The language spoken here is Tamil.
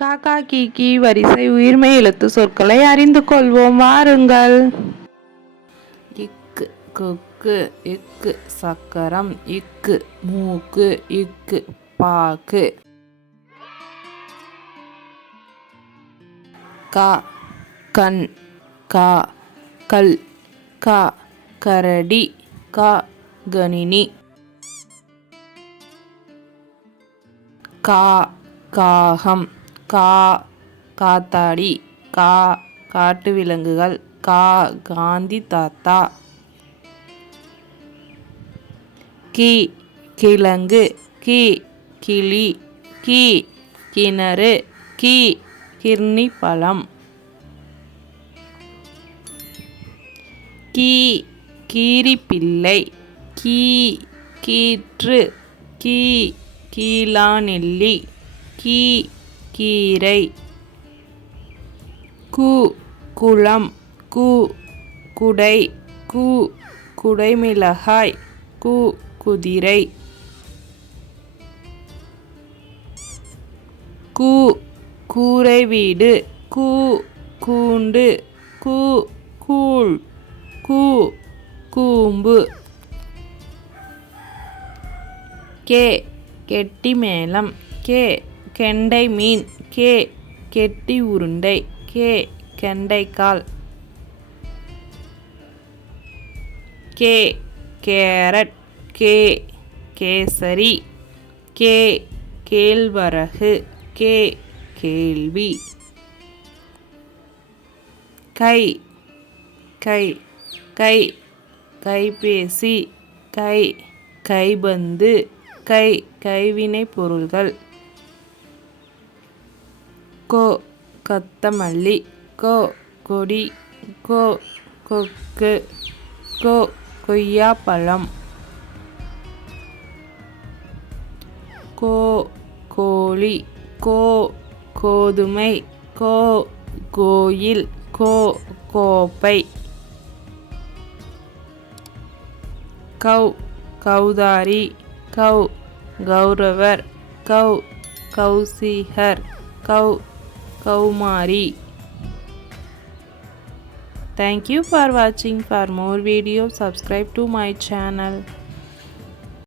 காக்கா கீக்கி வரிசை உயிர்மை எழுத்து சொற்களை அறிந்து கொள்வோம். வாருங்கள். இக்கு குக்கு இக்கு சக்கரம் இக்கு மூக்கு இக்கு பாக்கு. கா கண் கா கல் கா கரடி கா கணினி. கா காகம். கா காத்தாடி கா காட்டு விலங்குகள் கா காந்தி தாத்தா. கி கிழங்கு கி கிளி கி கிணறு கி கிர்னி பழம். கீ கீரிப்பிள்ளை கீ கீற்று கீ கீழாநெல்லி கீ கீரை. கு குளம் கு குடை கு குடைமிளகாய் கு குதிரை. கு கூரை வீடு கு கூண்டு. கு கூழ். கு கூம்பு. கே கெட்டி மேளம் கே கெண்டை மீன். கே கெட்டி உருண்டை. கே கெண்டைக்கால் கே கேரட். கே கேசரி. கே கேழ்வரகு. கே கேள்வி. கை கை கை கைபேசி. கை கைபந்து. கை கைவினை பொருள்கள். கோ கத்தமல்லி கோ கொடி. கோ கொக்கு. கோ கொய்யாப்பழம் கோ கோழி. கோ கோதுமை. கோ கோயில். கோ கோப்பை. கௌ கௌதாரி. கௌ கௌரவர். கௌ கௌசிகர். கௌ Kaumari. Thank you for watching. For more videos, subscribe to my channel.